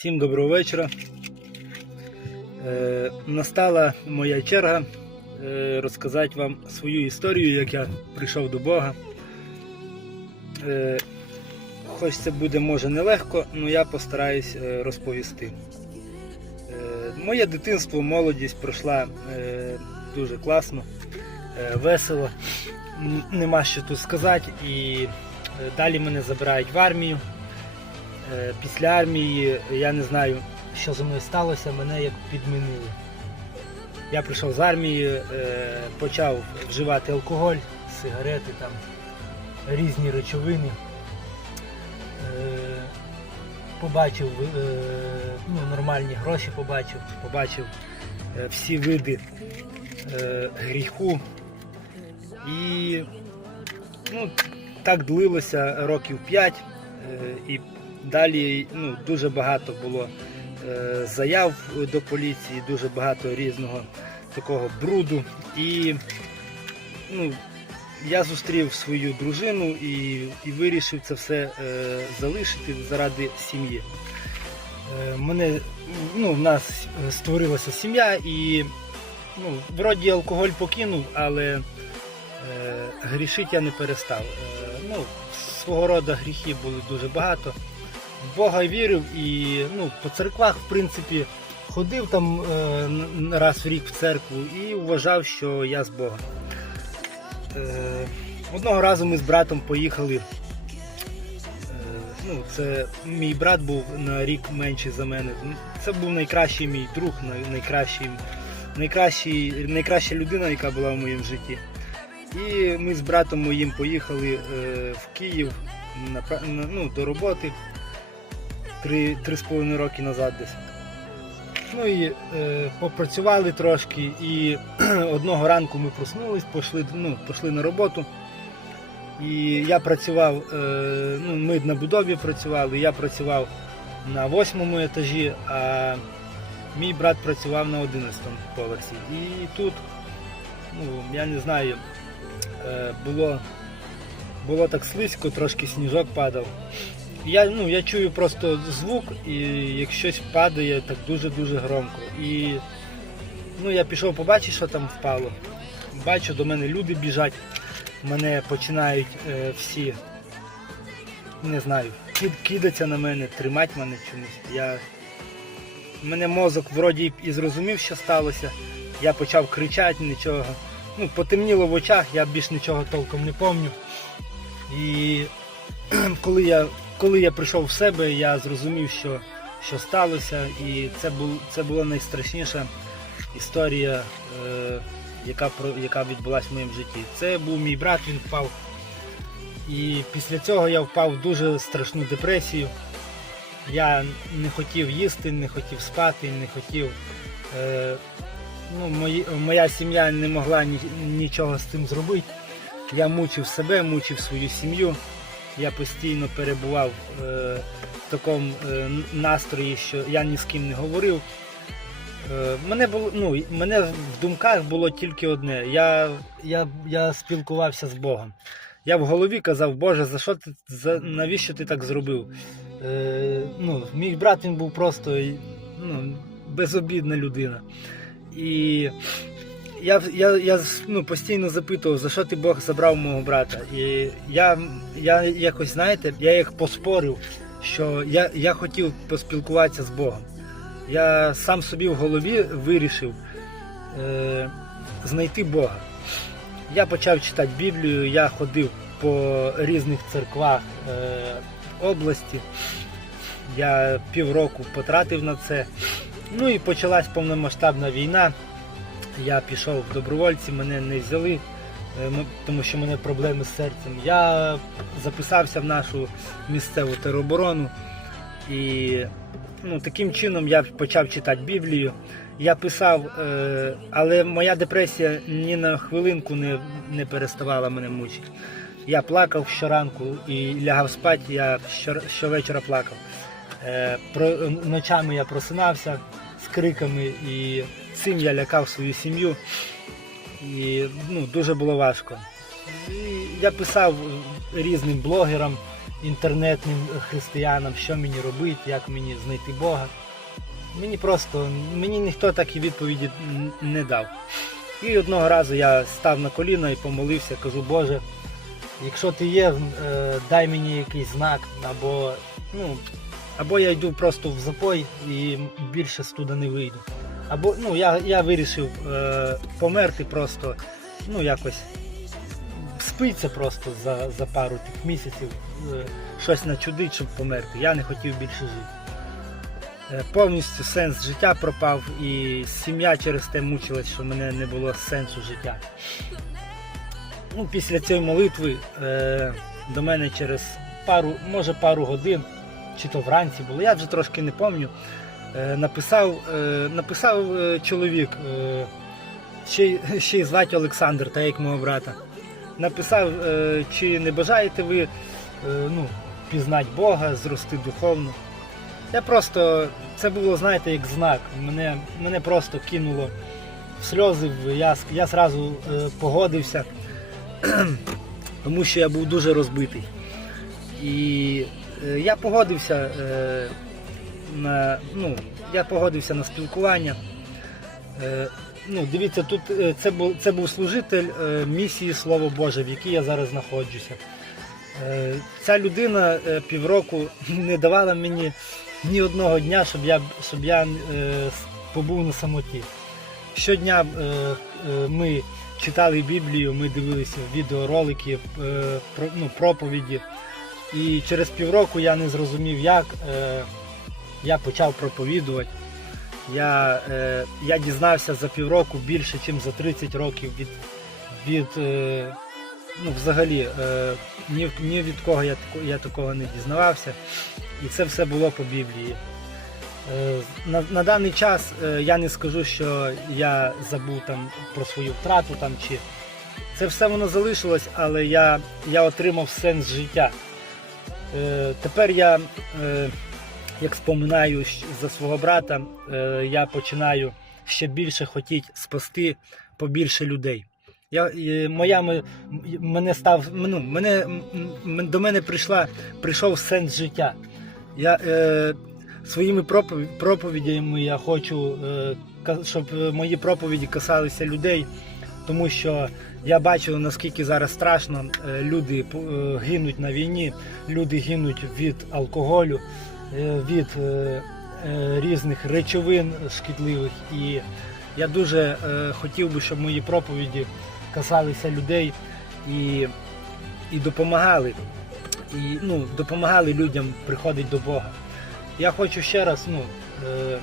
Всім доброго вечора. Е, настала моя черга е, розказати вам свою історію, як я прийшов до Бога. Е, хоч це буде може нелегко, але я постараюсь розповісти. Моє дитинство, молодість пройшла дуже класно, весело. Нема що тут сказати. І далі мене забирають в армію. Е, Після армії я не знаю, що зі мною сталося, мене як підмінили. Я прийшов з армії, е, почав вживати алкоголь, сигарети, там, різні речовини. Е, Побачив ну, нормальні гроші, побачив, побачив всі види гріху. І ну, так длилося років 5. І далі ну, дуже багато було е, заяв до поліції, дуже багато різного такого бруду. І ну, я зустрів свою дружину і, і вирішив це все е, залишити заради сім'ї. Е, мене, ну, в нас створилася сім'я і ну, вроді алкоголь покинув, але е, грішити я не перестав. Е, ну, свого роду гріхи були дуже багато. В Бога вірив і ну, по церквах, в принципі, ходив там е, раз в рік в церкву і вважав, що я з Богом. Е, одного разу ми з братом поїхали. Е, ну, це мій брат був на рік менший за мене. Це був найкращий мій друг, найкращий, найкращий, найкраща людина, яка була в моєму житті. І ми з братом моїм поїхали е, в Київ на- ну, до роботи три, три з половиною роки назад десь. Ну і е, попрацювали трошки, і одного ранку ми проснулись, пішли, ну, пішли на роботу. І я працював, е, ну, ми на будові працювали, я працював на восьмому етажі, а мій брат працював на 11 поверсі. І тут, ну, я не знаю, е, було, було так слизько, трошки сніжок падав. Я, ну, я чую просто звук, і як щось падає, так дуже-дуже громко. І ну, я пішов побачити, що там впало. Бачу, до мене люди біжать, мене починають е, всі, не знаю, кид, кидаться на мене, тримати мене чомусь. Я... Мене мозок вроді і зрозумів, що сталося. Я почав кричати, нічого. Ну, потемніло в очах, я більш нічого толком не пам'ятаю. І коли я, коли я прийшов в себе, я зрозумів, що, що сталося, і це, був, це була найстрашніша історія, е, яка, яка відбулася в моєму житті. Це був мій брат, він впав. І після цього я впав в дуже страшну депресію. Я не хотів їсти, не хотів спати, не хотів. Е, ну, мої, моя сім'я не могла ні, нічого з цим зробити. Я мучив себе, мучив свою сім'ю. Я постійно перебував е, в такому е, настрої, що я ні з ким не говорив. Е, мене, було, ну, мене в думках було тільки одне. Я, я, я спілкувався з Богом. Я в голові казав, Боже, за що ти за, навіщо ти так зробив? Е, ну, мій брат він був просто ну, безобідна людина. І я, я, я ну, постійно запитував, за що ти Бог забрав мого брата. І я, я якось, знаєте, я як поспорив, що я, я хотів поспілкуватися з Богом. Я сам собі в голові вирішив е, знайти Бога. Я почав читати Біблію, я ходив по різних церквах е, області. Я півроку потратив на це. Ну і почалась повномасштабна війна. Я пішов в добровольці, мене не взяли, е, тому що в мене проблеми з серцем. Я записався в нашу місцеву тероборону і ну, таким чином я почав читати Біблію. Я писав, е, але моя депресія ні на хвилинку не, не переставала мене мучити. Я плакав щоранку і лягав спати, я щовечора плакав. Е, ночами я просинався криками і цим я лякав свою сім'ю. І ну, дуже було важко. І я писав різним блогерам, інтернетним християнам, що мені робити, як мені знайти Бога. Мені просто, мені ніхто такі відповіді не дав. І одного разу я став на коліна і помолився, кажу, Боже, якщо ти є, е, дай мені якийсь знак, або, ну, або я йду просто в запой і більше з туди не вийду. Або ну, я, я вирішив е, померти просто, ну якось спиться просто за, за пару тих місяців, е, щось начудить, щоб померти. Я не хотів більше жити. Е, Повністю сенс життя пропав і сім'я через те мучилась, що в мене не було сенсу життя. Ну, після цієї молитви е, до мене через пару, може пару годин, чи то вранці було, я вже трошки не пам'ятаю, е, написав, е, написав е, чоловік, ще, ще й звати Олександр, так як мого брата. Написав, чи не бажаєте ви ну, пізнати Бога, зрости духовно. Я просто, це було, знаєте, як знак. Мене, мене просто кинуло в сльози, я, я зразу е, погодився, тому що я був дуже розбитий. І я погодився е, на, ну, я погодився на спілкування. Е, ну, дивіться, тут е, це був, це був служитель е, місії Слово Боже, в якій я зараз знаходжуся. Е, Ця людина е, півроку не давала мені ні одного дня, щоб я, щоб я е, побув на самоті. Щодня е, е, ми читали Біблію, ми дивилися відеоролики, е, ну, проповіді. І через півроку я не зрозумів, як е, я почав проповідувати. Я, е, я дізнався за півроку більше, ніж за 30 років від, від е, ну, взагалі, е, ні, ні від кого я, я такого не дізнавався. І це все було по Біблії. Е, На, на даний час е, я не скажу, що я забув там про свою втрату там, чи це все воно залишилось, але я, я отримав сенс життя. Е, Тепер я, е, як споминаю за свого брата, е, я починаю ще більше хотіти спасти побільше людей. Я, моя, мене став, ну, мене, до мене прийшла, прийшов сенс життя. Я, е, своїми проповідями я хочу, е, щоб мої проповіді касалися людей, тому що я бачу, наскільки зараз страшно. Е, люди е, гинуть на війні, люди гинуть від алкоголю, е, від різних речовин шкідливих. І я дуже хотів би, щоб мої проповіді касалися людей і, і допомагали. І ну, допомагали людям приходити до Бога. Я хочу ще раз ну, е,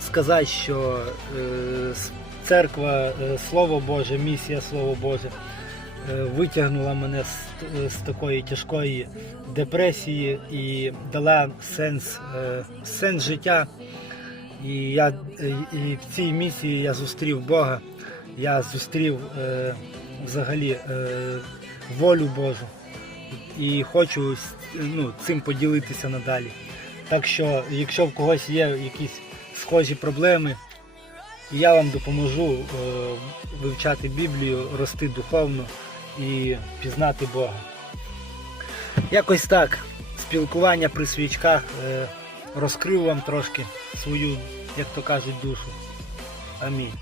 сказати, що е, церква, е, Слово Боже, місія Слово Боже е, витягнула мене з, з такої тяжкої депресії і дала сенс, е, сенс життя. І, я, і в цій місії я зустрів Бога, я зустрів взагалі волю Божу і хочу ну, цим поділитися надалі. Так що, якщо в когось є якісь схожі проблеми, я вам допоможу е, вивчати Біблію, рости духовно і пізнати Бога. Якось так, спілкування при свічках е, розкрив вам трошки свою, як то кажуть, душу. Амінь.